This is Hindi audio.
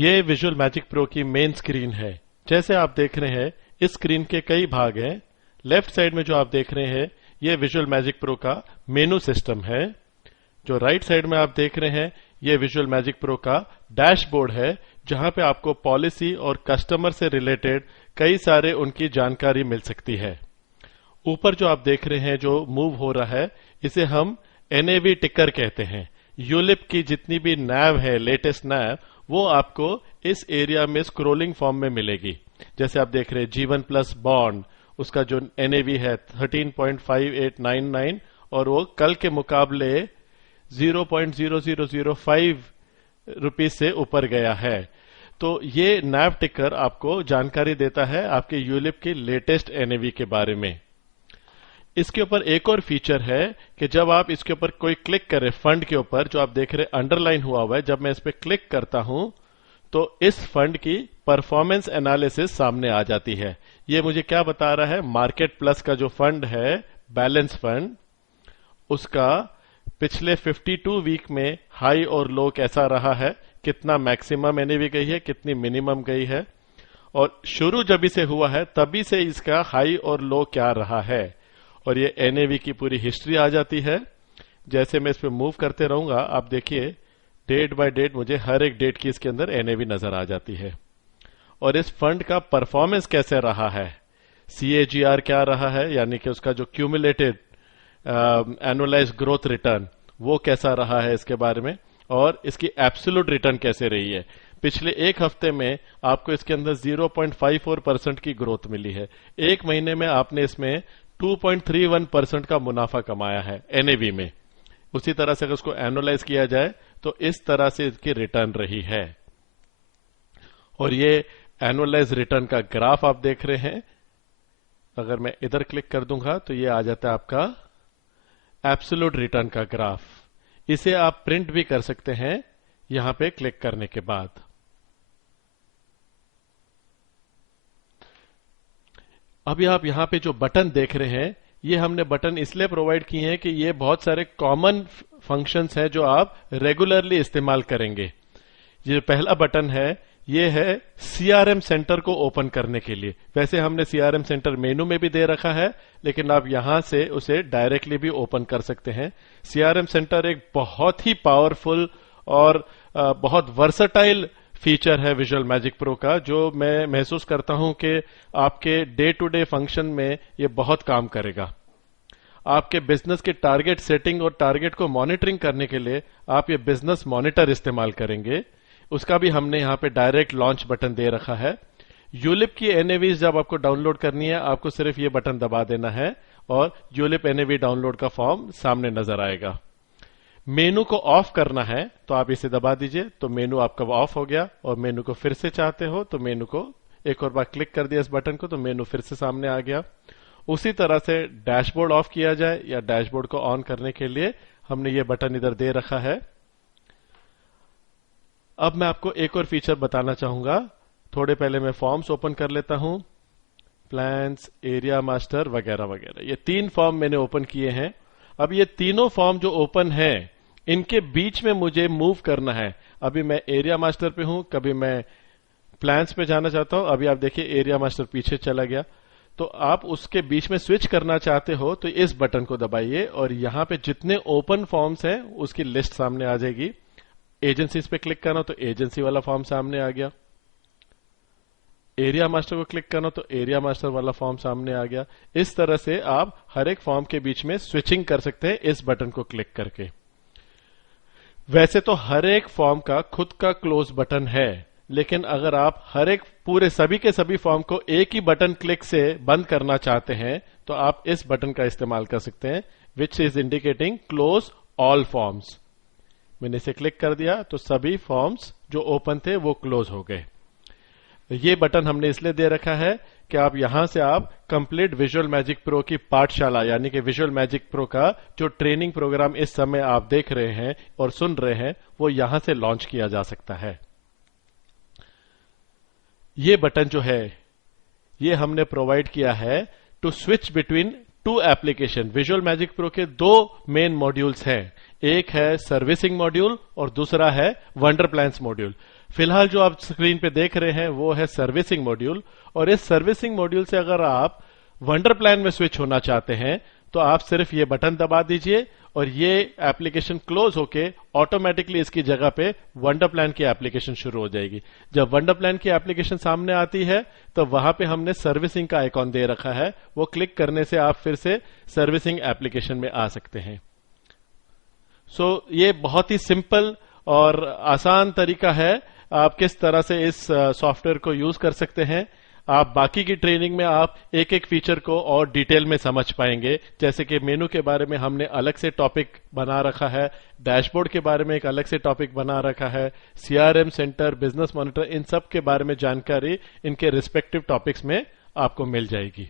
ये विजुअल मैजिक प्रो की मेन स्क्रीन है। जैसे आप देख रहे हैं इस स्क्रीन के कई भाग हैं। लेफ्ट साइड में जो आप देख रहे हैं ये विजुअल मैजिक प्रो का मेनू सिस्टम है। जो राइट साइड में आप देख रहे हैं ये विजुअल मैजिक प्रो का डैशबोर्ड है, जहां पे आपको पॉलिसी और कस्टमर से रिलेटेड कई सारे उनकी जानकारी मिल सकती है। ऊपर जो आप देख रहे हैं जो मूव हो रहा है इसे हम एनएवी टिकर कहते हैं। यूलिप की जितनी भी नैव है, लेटेस्ट नैव, वो आपको इस एरिया में स्क्रोलिंग फॉर्म में मिलेगी। जैसे आप देख रहे हैं जीवन प्लस बॉन्ड, उसका जो एनएवी है 13.5899 और वो कल के मुकाबले 0.0005 रुपीज से ऊपर गया है। तो ये नैव टिकर आपको जानकारी देता है आपके यूलिप की लेटेस्ट एनएवी के बारे में। इसके ऊपर एक और फीचर है कि जब आप इसके ऊपर कोई क्लिक करें, फंड के ऊपर जो आप देख रहे हैं अंडरलाइन हुआ हुआ है, जब मैं इस पर क्लिक करता हूं तो इस फंड की परफॉर्मेंस एनालिसिस सामने आ जाती है। ये मुझे क्या बता रहा है, मार्केट प्लस का जो फंड है, बैलेंस फंड, उसका पिछले 52 वीक में हाई और लो कैसा रहा है, कितना मैक्सिमम एनएवी गई है, कितनी मिनिमम गई है, और शुरू जब से हुआ है तभी से इसका हाई और लो क्या रहा है। और ये एनएवी की पूरी हिस्ट्री आ जाती है। जैसे मैं इस पे मूव करते रहूंगा आप देखिए डेट बाय डेट मुझे हर एक डेट की इसके अंदर एनएवी नजर आ जाती है। और इस फंड का परफॉर्मेंस कैसे रहा है, सीएजीआर क्या रहा है, यानी कि उसका जो क्यूमुलेटेड एनुअलाइज्ड ग्रोथ रिटर्न वो कैसा रहा है इसके बारे में, और इसकी एब्सोल्यूट रिटर्न कैसे रही है। पिछले एक हफ्ते में आपको इसके अंदर 0.54% की ग्रोथ मिली है। एक महीने में आपने इसमें 2.31% का मुनाफा कमाया है एनएवी में। उसी तरह से अगर उसको एनुअलाइज किया जाए तो इस तरह से इसकी रिटर्न रही है। और ये एनुअलाइज रिटर्न का ग्राफ आप देख रहे हैं। अगर मैं इधर क्लिक कर दूंगा तो ये आ जाता है आपका एब्सोल्यूट रिटर्न का ग्राफ। इसे आप प्रिंट भी कर सकते हैं यहां पे क्लिक करने के बाद। अभी आप यहां पे जो बटन देख रहे हैं ये हमने बटन इसलिए प्रोवाइड किए हैं कि ये बहुत सारे कॉमन फंक्शंस हैं जो आप रेगुलरली इस्तेमाल करेंगे। ये पहला बटन है, ये है सीआरएम सेंटर को ओपन करने के लिए। वैसे हमने सीआरएम सेंटर मेनू में भी दे रखा है, लेकिन आप यहां से उसे डायरेक्टली भी ओपन कर सकते हैं। सीआरएम सेंटर एक बहुत ही पावरफुल और बहुत वर्सटाइल फीचर है विजुअल मैजिक प्रो का, जो मैं महसूस करता हूं कि आपके डे टू डे फंक्शन में ये बहुत काम करेगा। आपके बिजनेस के टारगेट सेटिंग और टारगेट को मॉनिटरिंग करने के लिए आप ये बिजनेस मॉनिटर इस्तेमाल करेंगे। उसका भी हमने यहां पे डायरेक्ट लॉन्च बटन दे रखा है। यूलिप की एनएवीज जब आपको डाउनलोड करनी है आपको सिर्फ ये बटन दबा देना है और यूलिप एनएवी डाउनलोड का फॉर्म सामने नजर आएगा। मेनू को ऑफ करना है तो आप इसे दबा दीजिए तो मेनू आपका ऑफ हो गया, और मेनू को फिर से चाहते हो तो मेनू को एक और बार क्लिक कर दिया इस बटन को तो मेनू फिर से सामने आ गया। उसी तरह से डैशबोर्ड ऑफ किया जाए या डैशबोर्ड को ऑन करने के लिए हमने ये बटन इधर दे रखा है। अब मैं आपको एक और फीचर बताना चाहूंगा। थोड़े पहले मैं फॉर्म्स ओपन कर लेता हूं, प्लान्स, एरिया मास्टर वगैरह वगैरह। ये 3 फॉर्म मैंने ओपन किए हैं। अब ये तीनों फॉर्म जो ओपन हैं इनके बीच में मुझे मूव करना है। अभी मैं एरिया मास्टर पे हूं, कभी मैं प्लान्स पे जाना चाहता हूं। अभी आप देखिए एरिया मास्टर पीछे चला गया। तो आप उसके बीच में स्विच करना चाहते हो तो इस बटन को दबाइए और यहां पे जितने ओपन फॉर्म्स हैं उसकी लिस्ट सामने आ जाएगी। एजेंसीज पे क्लिक करना तो एजेंसी वाला फॉर्म सामने आ गया। एरिया मास्टर को क्लिक करना तो एरिया मास्टर वाला फॉर्म सामने आ गया। इस तरह से आप हर एक फॉर्म के बीच में स्विचिंग कर सकते हैं इस बटन को क्लिक करके। वैसे तो हर एक फॉर्म का खुद का क्लोज बटन है, लेकिन अगर आप हर एक पूरे सभी के सभी फॉर्म को एक ही बटन क्लिक से बंद करना चाहते हैं तो आप इस बटन का इस्तेमाल कर सकते हैं, which is indicating close all forms. मैंने इसे क्लिक कर दिया तो सभी फॉर्म्स जो ओपन थे वो क्लोज हो गए। ये बटन हमने इसलिए दे रखा है कि आप यहां से आप कंप्लीट विजुअल मैजिक प्रो की पाठशाला यानी कि विजुअल मैजिक प्रो का जो ट्रेनिंग प्रोग्राम इस समय आप देख रहे हैं और सुन रहे हैं वो यहां से लॉन्च किया जा सकता है। ये बटन जो है ये हमने प्रोवाइड किया है to switch between 2 application. Visual magic pro के 2 मेन मॉड्यूल्स हैं। एक है सर्विसिंग मॉड्यूल और दूसरा है वंडर प्लान्स मॉड्यूल। फिलहाल जो आप स्क्रीन पे देख रहे हैं वो है सर्विसिंग मॉड्यूल, और इस सर्विसिंग मॉड्यूल से अगर आप वंडर प्लान में स्विच होना चाहते हैं तो आप सिर्फ ये बटन दबा दीजिए और ये एप्लीकेशन क्लोज होके ऑटोमेटिकली इसकी जगह पे वंडर प्लान की एप्लीकेशन शुरू हो जाएगी। जब वंडर प्लान की एप्लीकेशन सामने आती है तो वहां पे हमने सर्विसिंग का आइकॉन दे रखा है, वो क्लिक करने से आप फिर से सर्विसिंग एप्लीकेशन में आ सकते हैं। ये बहुत ही सिंपल और आसान तरीका है आप किस तरह से इस सॉफ्टवेयर को यूज कर सकते हैं। आप बाकी की ट्रेनिंग में आप एक एक फीचर को और डिटेल में समझ पाएंगे, जैसे कि मेनू के बारे में हमने अलग से टॉपिक बना रखा है, डैशबोर्ड के बारे में एक अलग से टॉपिक बना रखा है, सीआरएम सेंटर, बिजनेस मॉनिटर, इन सब के बारे में जानकारी इनके रिस्पेक्टिव टॉपिक्स में आपको मिल जाएगी।